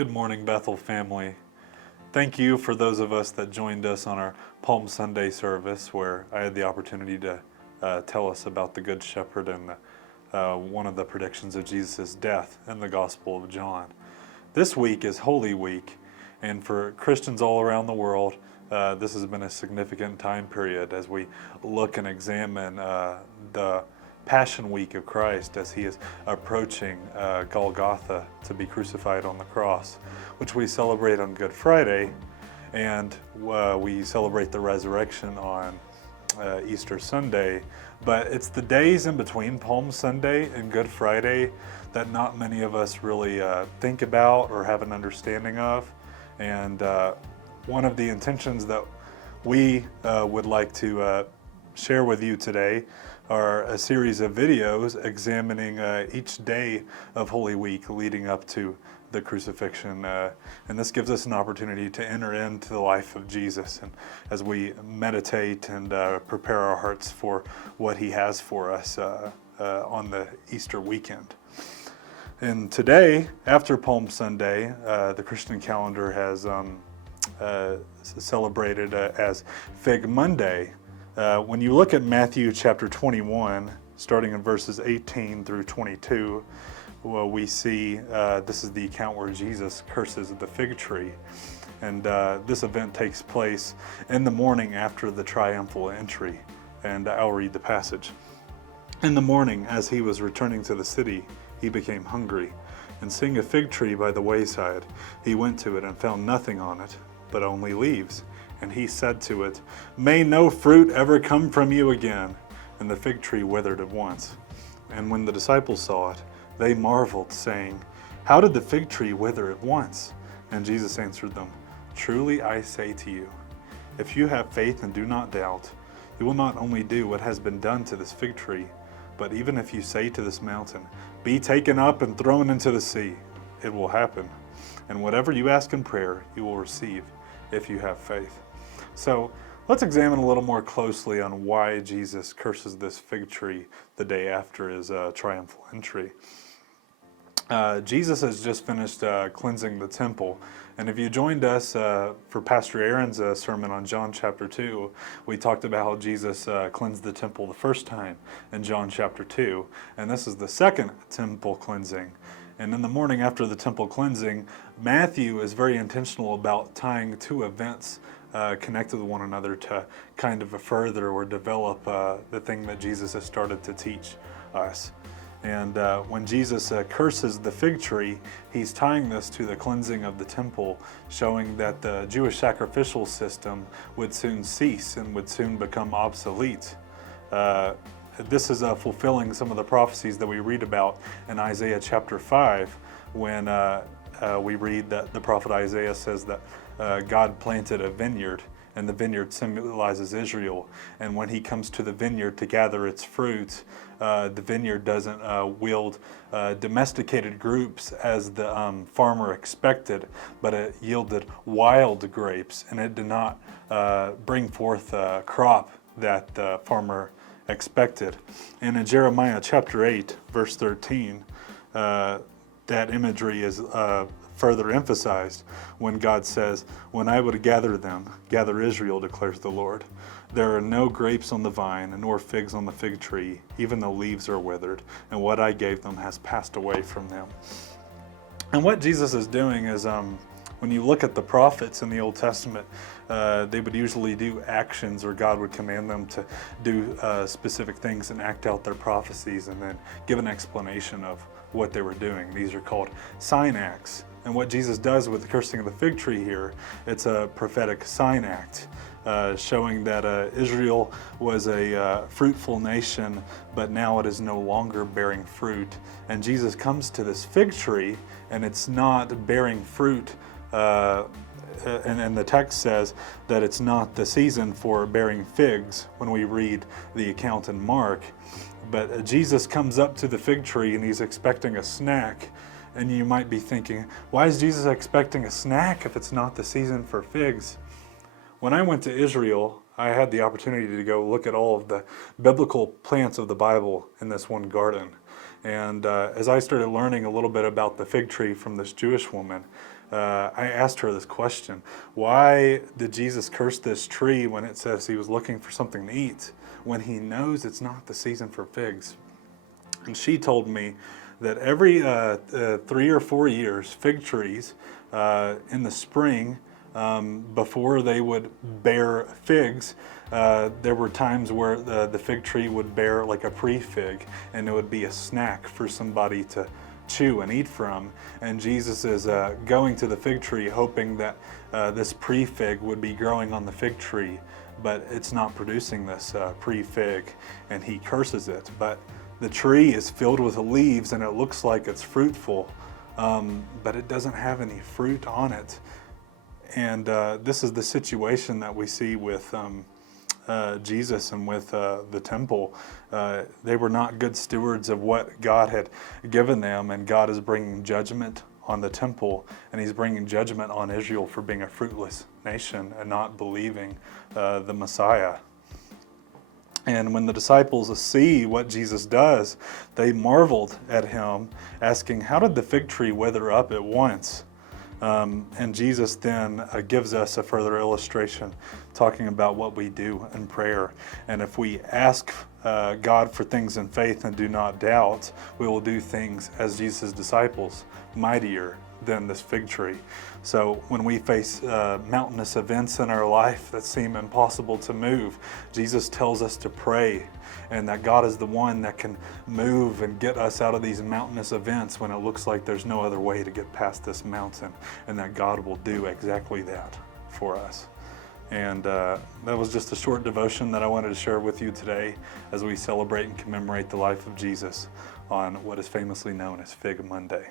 Good morning, Bethel family. Thank you for those of us that joined us on our Palm Sunday service, where I had the opportunity to tell us about the Good Shepherd and one of the predictions of Jesus' death in the Gospel of John. This week is Holy Week, and for Christians all around the world, this has been a significant time period as we look and examine the Passion Week of Christ as he is approaching Golgotha to be crucified on the cross, which we celebrate on Good Friday, and we celebrate the resurrection on Easter Sunday. But it's the days in between Palm Sunday and Good Friday that not many of us really think about or have an understanding of. And one of the intentions that we would like to share with you today are a series of videos examining each day of Holy Week leading up to the crucifixion. And this gives us an opportunity to enter into the life of Jesus, and as we meditate and prepare our hearts for what he has for us on the Easter weekend. And today, after Palm Sunday, the Christian calendar has celebrated as Fig Monday. When you look at Matthew chapter 21, starting in verses 18 through 22, we see this is the account where Jesus curses the fig tree. And this event takes place in the morning after the triumphal entry. And I'll read the passage. In the morning, as he was returning to the city, he became hungry. And seeing a fig tree by the wayside, he went to it and found nothing on it, but only leaves. And he said to it, "May no fruit ever come from you again." And the fig tree withered at once. And when the disciples saw it, they marveled, saying, "How did the fig tree wither at once?" And Jesus answered them, "Truly I say to you, if you have faith and do not doubt, you will not only do what has been done to this fig tree, but even if you say to this mountain, 'Be taken up and thrown into the sea,' it will happen. And whatever you ask in prayer, you will receive, if you have faith." So let's examine a little more closely on why Jesus curses this fig tree the day after his triumphal entry. Jesus has just finished cleansing the temple. And if you joined us for Pastor Aaron's sermon on John chapter 2, we talked about how Jesus cleansed the temple the first time in John chapter 2. And this is the second temple cleansing. And in the morning after the temple cleansing, Matthew is very intentional about tying two events connected with one another to kind of further or develop the thing that Jesus has started to teach us. And when Jesus curses the fig tree, he's tying this to the cleansing of the temple, showing that the Jewish sacrificial system would soon cease and would soon become obsolete. This is fulfilling some of the prophecies that we read about in Isaiah chapter 5, when we read that the prophet Isaiah says that God planted a vineyard, and the vineyard symbolizes Israel. And when he comes to the vineyard to gather its fruit, the vineyard doesn't wield domesticated groups as the farmer expected, but it yielded wild grapes, and it did not bring forth a crop that the farmer expected. And in Jeremiah chapter 8, verse 13, that imagery is further emphasized when God says, "When I would gather them, gather Israel, declares the Lord. There are no grapes on the vine, nor figs on the fig tree, even the leaves are withered, and what I gave them has passed away from them." And what Jesus is doing is, when you look at the prophets in the Old Testament, they would usually do actions, or God would command them to do specific things and act out their prophecies and then give an explanation of what they were doing. These are called sign acts. And what Jesus does with the cursing of the fig tree here, it's a prophetic sign act, showing that Israel was a fruitful nation, but now it is no longer bearing fruit. And Jesus comes to this fig tree, and it's not bearing fruit. And the text says that it's not the season for bearing figs when we read the account in Mark. But Jesus comes up to the fig tree, and he's expecting a snack. And you might be thinking, why is Jesus expecting a snack if it's not the season for figs? When I went to Israel, I had the opportunity to go look at all of the biblical plants of the Bible in this one garden. And as I started learning a little bit about the fig tree from this Jewish woman, I asked her this question: why did Jesus curse this tree when it says he was looking for something to eat, when he knows it's not the season for figs? And she told me that every 3 or 4 years, fig trees in the spring, before they would bear figs, there were times where the fig tree would bear like a pre-fig, and it would be a snack for somebody to chew and eat from. And Jesus is going to the fig tree hoping that this pre-fig would be growing on the fig tree, but it's not producing this pre-fig, and he curses it. But the tree is filled with leaves and it looks like it's fruitful, but it doesn't have any fruit on it. And this is the situation that we see with Jesus and with the temple. They were not good stewards of what God had given them, and God is bringing judgment on the temple, and he's bringing judgment on Israel for being a fruitless nation and not believing the Messiah. And when the disciples see what Jesus does, they marveled at him, asking, "How did the fig tree wither up at once?" And Jesus then gives us a further illustration, talking about what we do in prayer. And if we ask God for things in faith and do not doubt, we will do things as Jesus' disciples, mightier than this fig tree. So when we face mountainous events in our life that seem impossible to move, Jesus tells us to pray, and that God is the one that can move and get us out of these mountainous events when it looks like there's no other way to get past this mountain, and that God will do exactly that for us. And that was just a short devotion that I wanted to share with you today as we celebrate and commemorate the life of Jesus on what is famously known as Fig Monday.